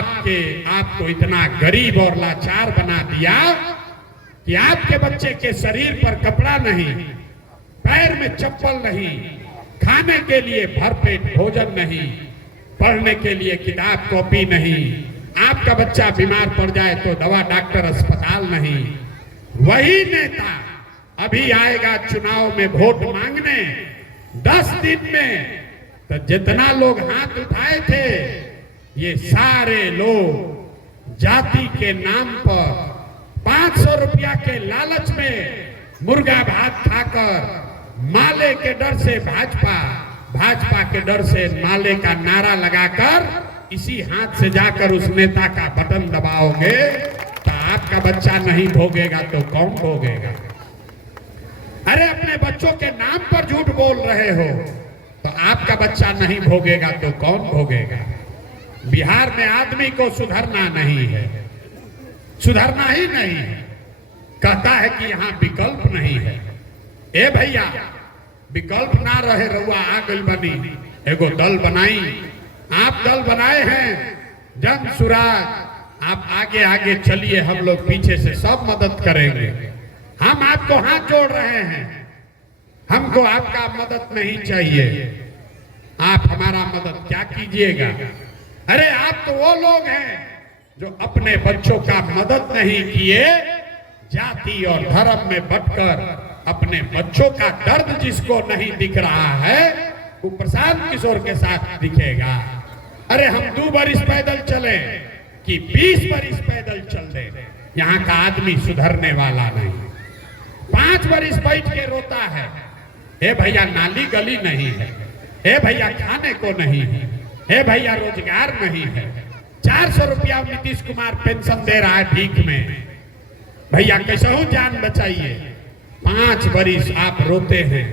आपको इतना गरीब और लाचार बना दिया कि आपके बच्चे के शरीर पर कपड़ा नहीं, पैर में चप्पल नहीं, खाने के लिए भरपेट भोजन नहीं, पढ़ने के लिए किताब कॉपी नहीं, आपका बच्चा बीमार पड़ जाए तो दवा डॉक्टर अस्पताल नहीं। वही नेता अभी आएगा चुनाव में वोट मांगने, 10 दिन में तो जितना लोग हाथ उठाए थे ये सारे लोग जाति के नाम पर 500 रुपया के लालच में मुर्गा भात खाकर माले के डर से भाजपा के डर से माले का नारा लगाकर इसी हाथ से जाकर उस नेता का बटन दबाओगे तो आपका बच्चा नहीं भोगेगा तो कौन भोगेगा? अरे अपने बच्चों के नाम पर झूठ बोल रहे हो तो आपका बच्चा नहीं भोगेगा तो कौन भोगेगा? बिहार में आदमी को सुधरना नहीं है, सुधरना ही नहीं है। कहता है कि यहाँ विकल्प नहीं है। ए भैया, विकल्प ना रहे रहुआ आ गई बनी, एगो दल बनाई, आप दल बनाए हैं जन सुराज, आप आगे आगे चलिए, हम लोग पीछे से सब मदद करेंगे। हम आपको हाथ जोड़ रहे हैं, हमको आपका मदद नहीं चाहिए, आप हमारा मदद क्या कीजिएगा? अरे आप तो वो लोग हैं जो अपने बच्चों का मदद नहीं किए, जाति और धर्म में बंटकर अपने बच्चों का दर्द जिसको नहीं दिख रहा है वो प्रशांत किशोर के साथ दिखेगा। अरे हम 2 बरिस पैदल चले कि 20 बरिस पैदल चल दे, यहाँ का आदमी सुधरने वाला नहीं। 5 बरिस बैठ के रोता है, हे भैया नाली गली नहीं है, हे भैया खाने को नहीं है, हे भैया रोजगार नहीं है, 400 रुपया नीतीश कुमार पेंशन दे रहा है भीख में, भैया कैसे हो जान बचाइए। 5 बरिस आप रोते हैं,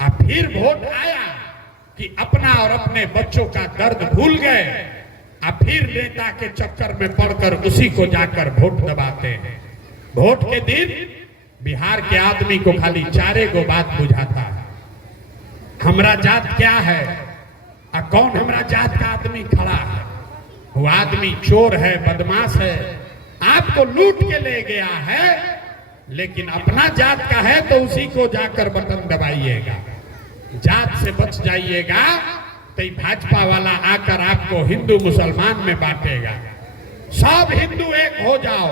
अब फिर वोट आया कि अपना और अपने बच्चों का दर्द भूल गए, अब फिर नेता के चक्कर में पड़कर उसी को जाकर वोट दबाते हैं। वोट के दिन बिहार के आदमी को खाली 4 गो बात बुझाता है, हमरा जात क्या है और कौन हमरा जात का आदमी खड़ा है। वो आदमी चोर है, बदमाश है, आपको लूट के ले गया है, लेकिन अपना जात का है तो उसी को जाकर बटन दबाइएगा। जात से बच जाइएगा तो भाजपा वाला आकर आपको हिंदू मुसलमान में बांटेगा। सब हिंदू एक हो जाओ,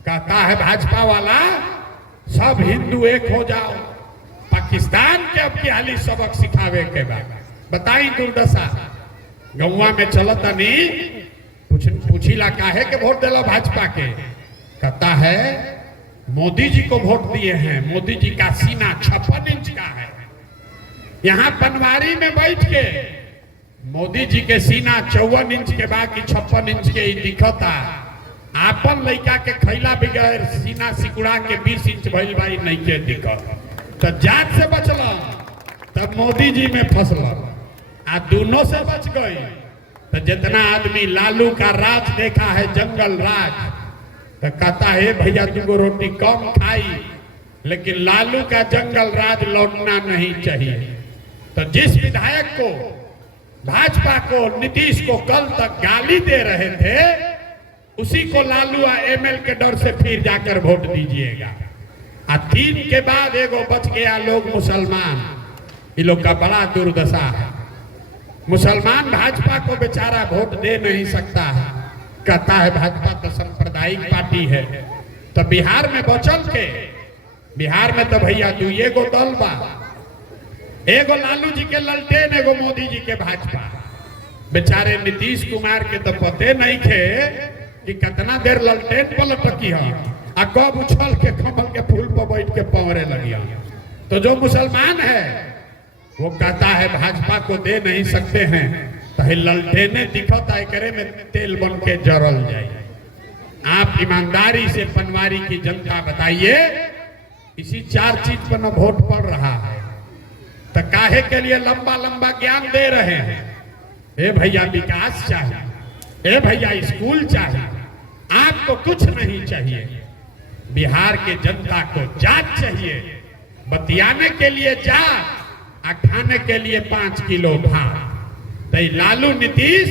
कहता है भाजपा वाला, सब हिंदू एक हो जाओ। पाकिस्तान के अब की हाली सबक सिखावे के बाद बताई दुर्दशा गौवा में चलता नहीं, पूछीला काहे के वोट दिला भाजपा के, कहता है मोदी जी को वोट दिए हैं, मोदी जी का सीना 56 इंच का है। यहाँ पनवारी में बैठ के मोदी जी के सीना 54 इंच के बाकी 56 इंच के ही दिखता। आपन लड़का के खैला बगैर सीना सिकुड़ा के 20 इंच भइल भाई नहीं के दिखत। तो जात से बचल तब मोदी जी में फंसल, आ दोनों से बच गई। तो जितना आदमी लालू का राज देखा है, जंगल राज, तो कहता है भैया तुमको रोटी कम खाई, लेकिन लालू का जंगल राज लौटना नहीं चाहिए। तो जिस विधायक को भाजपा को नीतीश को कल तक गाली दे रहे थे, उसी को लालू और एमएल के डर से फिर जाकर वोट दीजिएगा। 3 के बाद एगो बच गया लोग मुसलमान, इन लोग का बड़ा दुर्दशा है। मुसलमान भाजपा को बेचारा वोट दे नहीं सकता है, कहता है भाजपा तो सांप्रदायिक पार्टी है। तो बिहार में बचल के, बिहार में तो भैया 2 गो दल बा, एगो लालू जी के ललटेन, एगो मोदी जी के भाजपा। बेचारे नीतीश कुमार के तो पते नहीं थे कि कितना देर ललटेन पलटकी है, आ कब उछल के कमल के फूल पर बैठ के पवरे लगिया। तो जो मुसलमान है वो कहता है भाजपा को दे नहीं सकते हैं, तो ललटेने दिखता है करे में तेल बन के जरल जाए। आप ईमानदारी से पनवारी की जनता बताइए, इसी 4 चीज पर न वोट पड़ रहा है, तो काहे के लिए लंबा लंबा ज्ञान दे रहे हैं। ए भैया विकास चाहिए, ए भैया स्कूल चाहिए, आपको कुछ नहीं चाहिए। बिहार के जनता को जात चाहिए, बतियाने के लिए जात, खाने के लिए 5 किलो भात। तो लालू नीतीश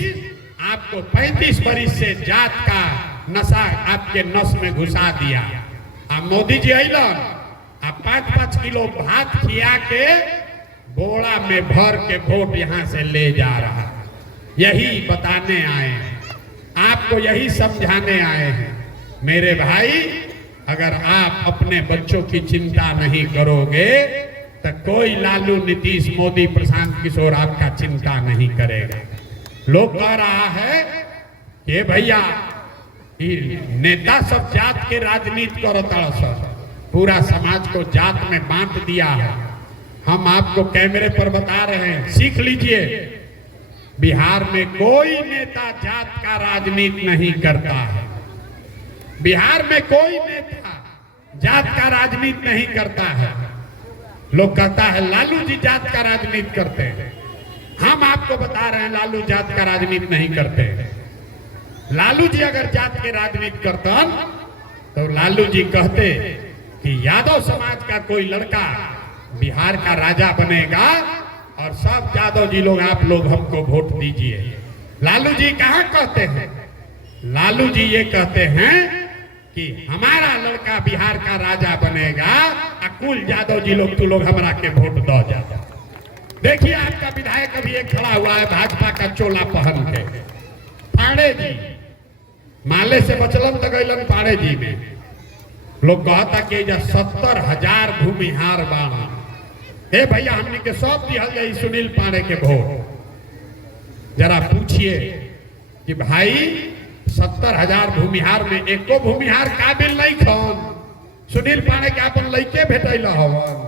आपको 35 बरिस से जात का नशा आपके नस में घुसा दिया। अब मोदी जी अलन आप 5-5 किलो भात खिया के बोरा में भर के वोट यहां से ले जा रहा। यही बताने आए हैं, आपको यही समझाने आए हैं। मेरे भाई, अगर आप अपने बच्चों की चिंता नहीं करोगे तो कोई लालू, नीतीश, मोदी, प्रशांत किशोर आपका चिंता नहीं करेगा। लोग कह रहा है कि भैया नेता सब जात के राजनीति करता, पूरा समाज को जात में बांट दिया है। हम आपको कैमरे पर बता रहे हैं, सीख लीजिए। बिहार में कोई नेता जात का राजनीति नहीं करता है। बिहार में कोई नेता जात का राजनीति नहीं करता है। लोग कहता है लालू जी जात का राजनीति करते हैं। हम आपको बता रहे हैं लालू जात का राजनीति नहीं करते हैं। लालू जी अगर जात के राजनीति करते तो लालू जी कहते कि यादव समाज का कोई लड़का बिहार का राजा बनेगा और सब यादव जी लोग, आप लोग हमको वोट दीजिए। लालू जी कहाँ कहते हैं? लालू जी ये कहते हैं कि हमारा लड़का बिहार का राजा बनेगा, अकुल यादव जी लोग, तू लोग हमरा के वोट दो जा। देखिए आपका विधायक अभी एक खड़ा हुआ है भाजपा का चोला पहन के, पांडे जी, माले से बचलन तक अलन पांडे जी में। लोग कहता कि 70,000 भूमिहार बाड़ा। हे भैया, हमने के सब दिहल जाई सुनील पांडे के वोट। जरा पूछिए कि भाई 70,000 भूमिहार में एको भूमिहार काबिल नहीं खन सुनील पांडे के अपन लइके भेटल हवन।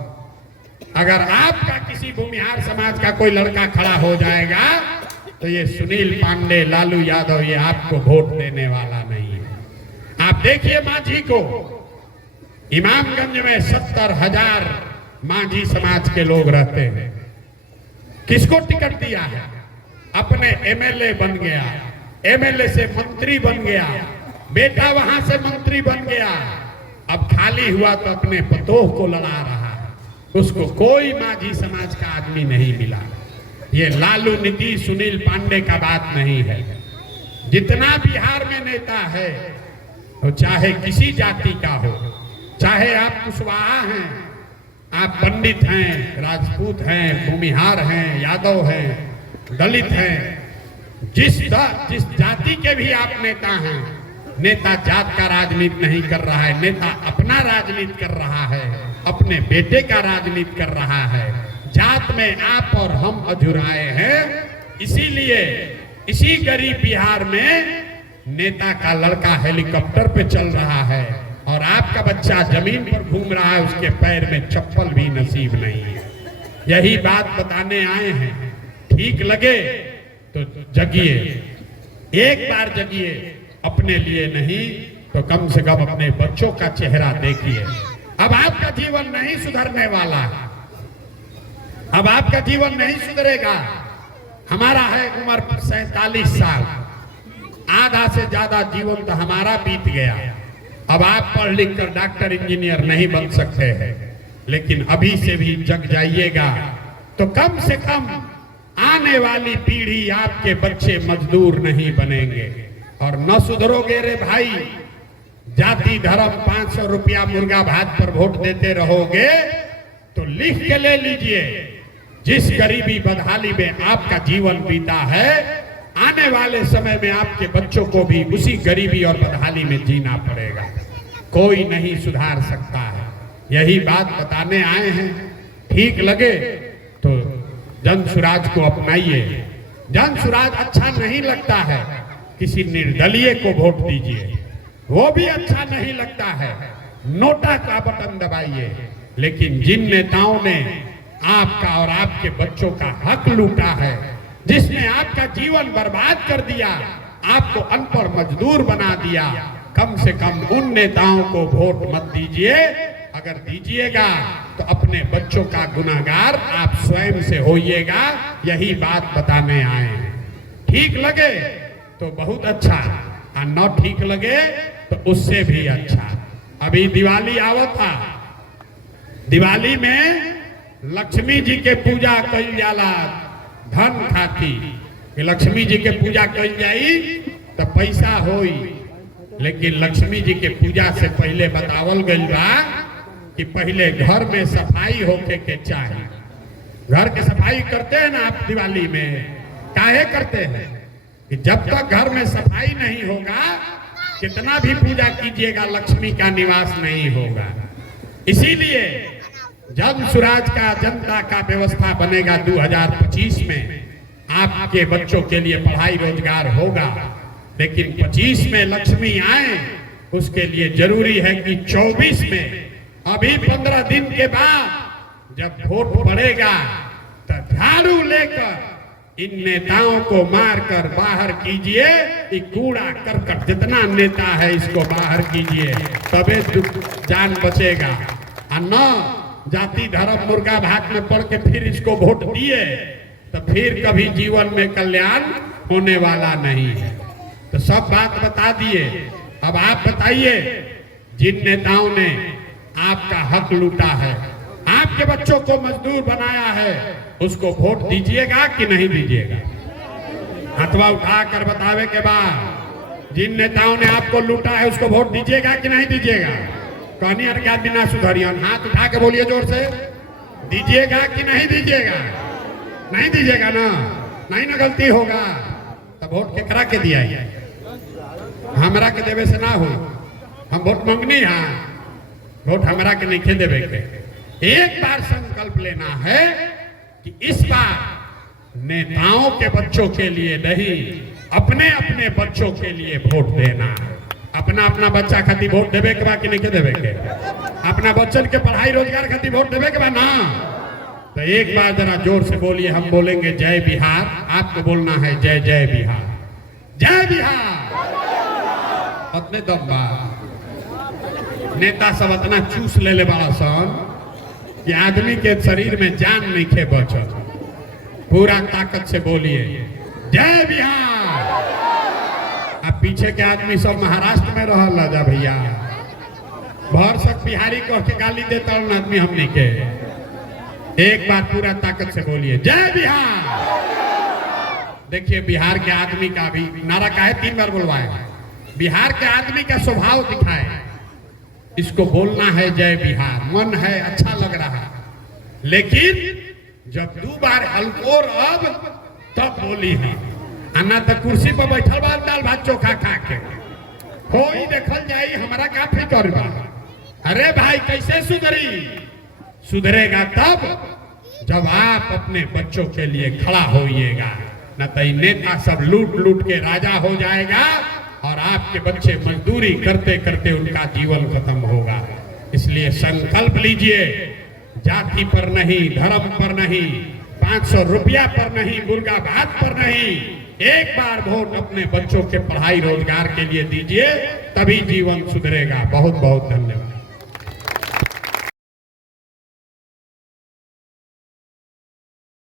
अगर आपका किसी भूमिहार समाज का कोई लड़का खड़ा हो जाएगा तो ये सुनील पांडे, लालू यादव, ये आपको वोट देने वाला नहीं है। आप देखिए मांझी को, इमामगंज में 70,000 मांझी समाज के लोग रहते हैं। किसको टिकट दिया है? अपने एमएलए बन गया, एमएलए से मंत्री बन गया, बेटा वहां से मंत्री बन गया। अब खाली हुआ तो अपने पतोह को लड़ा रहा है। उसको कोई मांझी समाज का आदमी नहीं मिला। ये लालू, नीतीश, सुनील पांडे का बात नहीं है। जितना बिहार में नेता है वो चाहे किसी जाति का हो, चाहे आप कुशवाहा हैं, आप पंडित हैं, राजपूत हैं, भूमिहार हैं, यादव हैं, दलित हैं, जिस जाति के भी आप नेता हैं, नेता जात का राजनीति नहीं कर रहा है। नेता अपना राजनीति कर रहा है, अपने बेटे का राजनीति कर रहा है। जात में आप और हम अधुराए हैं। इसीलिए इसी गरीब बिहार में नेता का लड़का हेलीकॉप्टर पे चल रहा है और आपका बच्चा जमीन पर घूम रहा है, उसके पैर में चप्पल भी नसीब नहीं है। यही बात बताने आए हैं। ठीक लगे तो जगिए, एक बार जगिए, अपने लिए नहीं तो कम से कम अपने बच्चों का चेहरा देखिए। अब आपका जीवन नहीं सुधरने वाला, अब आपका जीवन नहीं सुधरेगा। हमारा है उम्र 47 साल, आधा से ज्यादा जीवन तो हमारा बीत गया। अब आप पढ़ लिख कर डॉक्टर, इंजीनियर नहीं बन सकते हैं, लेकिन अभी से भी जग जाइएगा तो कम से कम आने वाली पीढ़ी, आपके बच्चे मजदूर नहीं बनेंगे। और न सुधरोगे रे भाई, जाति धर्म 500 रुपया मुर्गा भात पर वोट देते रहोगे तो लिख के ले लीजिए, जिस गरीबी बदहाली में आपका जीवन बीता है, आने वाले समय में आपके बच्चों को भी उसी गरीबी और बदहाली में जीना पड़ेगा। कोई नहीं सुधार सकता है। यही बात बताने आए हैं। ठीक लगे तो जन सुराज को अपनाइए। जन सुराज अच्छा नहीं लगता है, किसी निर्दलीय को वोट दीजिए, वो भी अच्छा नहीं लगता है, नोटा का बटन दबाइए। लेकिन जिन नेताओं ने आपका और आपके बच्चों का हक लूटा है, जिसने आपका जीवन बर्बाद कर दिया, आपको अनपढ़ मजदूर बना दिया, कम से कम उन नेताओं को वोट मत दीजिए। अगर दीजिएगा तो अपने बच्चों का गुनाहगार आप स्वयं से होइएगा। यही बात बताने आए हैं। ठीक लगे तो बहुत अच्छा, और न ठीक लगे तो उससे भी अच्छा। अभी दिवाली आवत था, दिवाली में लक्ष्मी जी के पूजा कइल जाला धन खाती। कि लक्ष्मी जी के पूजा कल जाई तो पैसा होई, लेकिन लक्ष्मी जी के पूजा से पहले बतावल गइल बा कि पहले घर में सफाई होके के चाहिए। घर की सफाई करते हैं ना आप दिवाली में, काहे करते हैं कि जब तक घर में सफाई नहीं होगा कितना भी पूजा कीजिएगा लक्ष्मी का निवास नहीं होगा। इसीलिए जब स्वराज का जनता का व्यवस्था बनेगा 2025 में आपके बच्चों के लिए पढ़ाई रोजगार होगा, लेकिन 25 में लक्ष्मी आए उसके लिए जरूरी है कि 24 में अभी 15 दिन के बाद जब वोट पड़ेगा तो झाड़ू लेकर इन नेताओं को मारकर बाहर कीजिए। कि कूड़ा करकट जितना नेता है इसको बाहर कीजिए, तबे जान बचेगा। और न जाति धर्म मुर्गा भात में पड़ के फिर इसको वोट दिए तो फिर कभी जीवन में कल्याण होने वाला नहीं है। तो सब बात बता दिए। अब आप बताइए, जिन नेताओं ने आपका हक लूटा है, आपके बच्चों को मजदूर बनाया है, उसको वोट दीजिएगा कि नहीं दीजिएगा? हथवा उठाकर बतावे के बाद जिन नेताओं ने आपको लूटा है उसको वोट दीजिएगा कि नहीं दीजिएगा? कहनी हर क्या बिना सुधरियन हाथ उठा के बोलिए जोर से, दीजिएगा कि नहीं दीजिएगा? नहीं दीजिएगा ना, नहीं ना गलती होगा तो वोट के करा के दिया है, हमरा के देवे से ना हो। हम वोट मांगनी है, वोट हमरा के नहीं देवे के। एक बार संकल्प लेना है कि इस बार नेताओं के बच्चों के लिए नहीं, अपने अपने बच्चों के लिए वोट देना है। अपना अपना बच्चा खातिर वोट देवे के बा कि नहीं देवे के? अपना बच्चन के पढ़ाई रोजगार खातिर वोट देवे के बा ना? तो एक बार जरा जोर से बोलिए। हम बोलेंगे जय बिहार, आपको बोलना है जय जय बिहार, जय बिहार। अपने दम बा नेता सब इतना चूस ले बड़ा सन कि आदमी के शरीर में जान नहीं खे बचल। पूरा ताकत से बोलिए जय बिहार। अब पीछे के आदमी सब महाराष्ट्र में रहल जा भैया, भर सक बिहारी कह के गाली देता आदमी हमने के। एक बार पूरा ताकत से बोलिए जय बिहार। देखिए बिहार के आदमी का भी नारा का है, 3 बार बुलवाए। बिहार के आदमी का स्वभाव दिखाए, इसको बोलना है जय बिहार, मन है अच्छा लग रहा है। लेकिन जब 2 बार हल्कोर अब तब बोली है, अन्ना तो कुर्सी पर बैठल बा दाल भात चोखा खा के हो ही देखल जाई, हमारा का फिकर बा। अरे भाई कैसे सुधरी? सुधरेगा तब जब आप अपने बच्चों के लिए खड़ा होइएगा, न तो नेता सब लूट लूट के राजा हो जाएगा और आपके बच्चे मजदूरी करते करते उनका जीवन खत्म होगा। इसलिए संकल्प लीजिए, जाति पर नहीं, धर्म पर नहीं, 500 रुपया पर नहीं, मुर्गा भात पर नहीं, एक बार वोट अपने बच्चों के पढ़ाई रोजगार के लिए दीजिए, तभी जीवन सुधरेगा। बहुत बहुत धन्यवाद।